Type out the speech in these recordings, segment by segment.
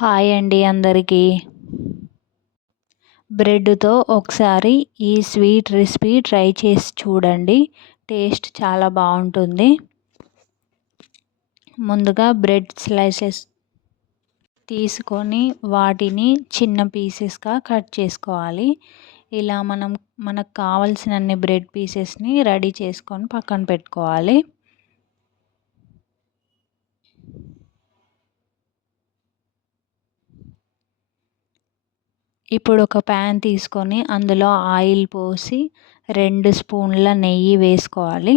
Hi అండి అందరికీ. బ్రెడ్తో ఒకసారి ఈ స్వీట్ రెసిపీ ట్రై చేసి చూడండి. టేస్ట్ చాలా బాగుంటుంది. ముందుగా బ్రెడ్ స్లైసెస్ తీసుకొని వాటిని చిన్న పీసెస్గా కట్ చేసుకోవాలి. ఇలా మనం మనకు కావలసినన్ని బ్రెడ్ పీసెస్ని రెడీ చేసుకొని పక్కన పెట్టుకోవాలి. ఇప్పుడు ఒక ప్యాన్ తీసుకొని అందులో ఆయిల్ పోసి రెండు స్పూన్ల నెయ్యి వేసుకోవాలి.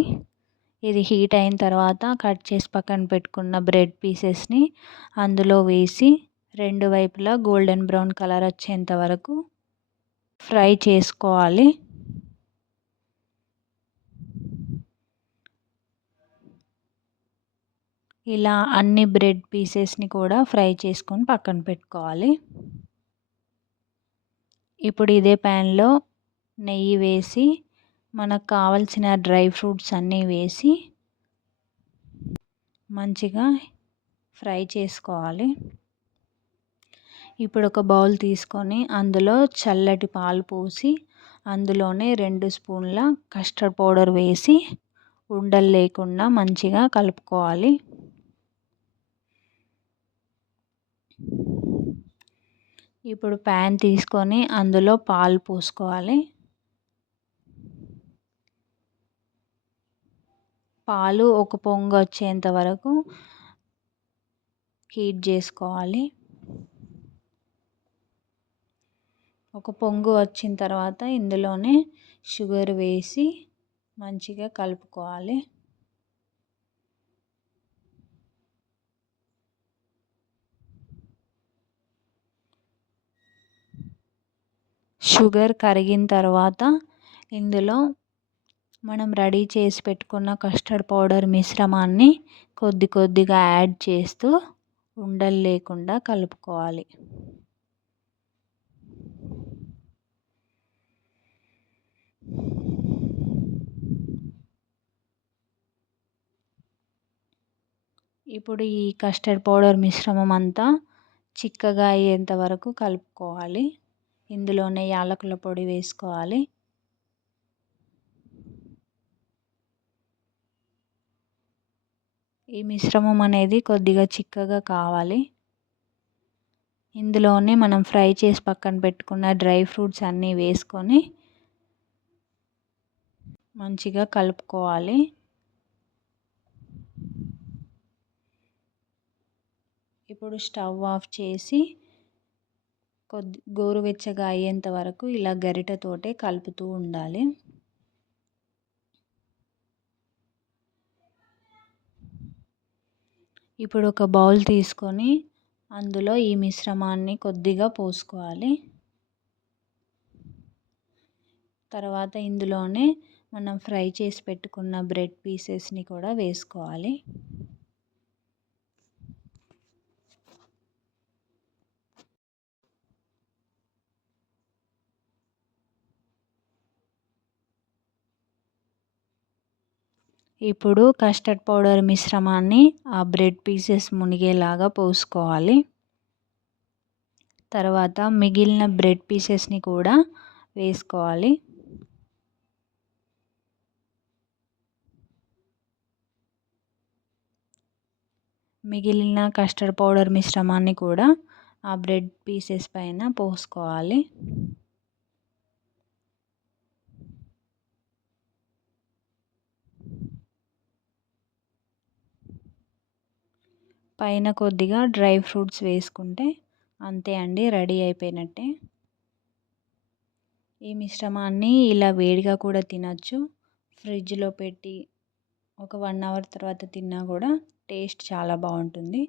ఇది హీట్ అయిన తర్వాత కట్ చేసి పక్కన పెట్టుకున్న బ్రెడ్ పీసెస్ని అందులో వేసి రెండు వైపులా గోల్డెన్ బ్రౌన్ కలర్ వచ్చేంత వరకు ఫ్రై చేసుకోవాలి. ఇలా అన్ని బ్రెడ్ పీసెస్ని కూడా ఫ్రై చేసుకొని పక్కన పెట్టుకోవాలి. ఇప్పుడు ఇదే ప్యాన్లో నెయ్యి వేసి మనకు కావలసిన డ్రై ఫ్రూట్స్ అన్నీ వేసి మంచిగా ఫ్రై చేసుకోవాలి. ఇప్పుడు ఒక బౌల్ తీసుకొని అందులో చల్లటి పాలు పోసి అందులోనే రెండు స్పూన్ల కస్టర్డ్ పౌడర్ వేసి ఉండలు లేకుండా మంచిగా కలుపుకోవాలి. ఇప్పుడు ప్యాన్ తీసుకొని అందులో పాలు పోసుకోవాలి. పాలు ఒక పొంగు వచ్చేంత వరకు హీట్ చేసుకోవాలి. ఒక పొంగు వచ్చిన తర్వాత ఇందులోనే షుగర్ వేసి మంచిగా కలుపుకోవాలి. షుగర్ కరిగిన తర్వాత ఇందులో మనం రెడీ చేసి పెట్టుకున్న కస్టర్డ్ పౌడర్ మిశ్రమాన్ని కొద్ది కొద్దిగా యాడ్ చేస్తూ ఉండలు లేకుండా కలుపుకోవాలి. ఇప్పుడు ఈ కస్టర్డ్ పౌడర్ మిశ్రమం అంతా చిక్కగా అయ్యేంత వరకు కలుపుకోవాలి. ఇందులోనే యాలకుల పొడి వేసుకోవాలి. ఈ మిశ్రమం అనేది కొద్దిగా చిక్కగా కావాలి. ఇందులోనే మనం ఫ్రై చేసి పక్కన పెట్టుకున్న డ్రై ఫ్రూట్స్ అన్నీ వేసుకొని మంచిగా కలుపుకోవాలి. ఇప్పుడు స్టవ్ ఆఫ్ చేసి కొద్ది గోరువెచ్చగా అయ్యేంత వరకు ఇలా గరిటతోటే కలుపుతూ ఉండాలి. ఇప్పుడు ఒక బౌల్ తీసుకొని అందులో ఈ మిశ్రమాన్ని కొద్దిగా పోసుకోవాలి. తర్వాత ఇందులోనే మనం ఫ్రై చేసి పెట్టుకున్న బ్రెడ్ పీసెస్ని కూడా వేసుకోవాలి. ఇప్పుడు కస్టర్డ్ పౌడర్ మిశ్రమాన్ని ఆ బ్రెడ్ పీసెస్ మునిగేలాగా పోసుకోవాలి. తర్వాత మిగిలిన బ్రెడ్ పీసెస్ని కూడా వేసుకోవాలి. మిగిలిన కస్టర్డ్ పౌడర్ మిశ్రమాన్ని కూడా ఆ బ్రెడ్ పీసెస్ పైన పోసుకోవాలి. పైన కొద్దిగా డ్రై ఫ్రూట్స్ వేసుకుంటే అంతే అండి రెడీ అయిపోయినట్టే. ఈ మిశ్రమాన్ని ఇలా వేడిగా కూడా తినచ్చు. ఫ్రిడ్జ్లో పెట్టి ఒక వన్ అవర్ తర్వాత తిన్నా కూడా టేస్ట్ చాలా బాగుంటుంది.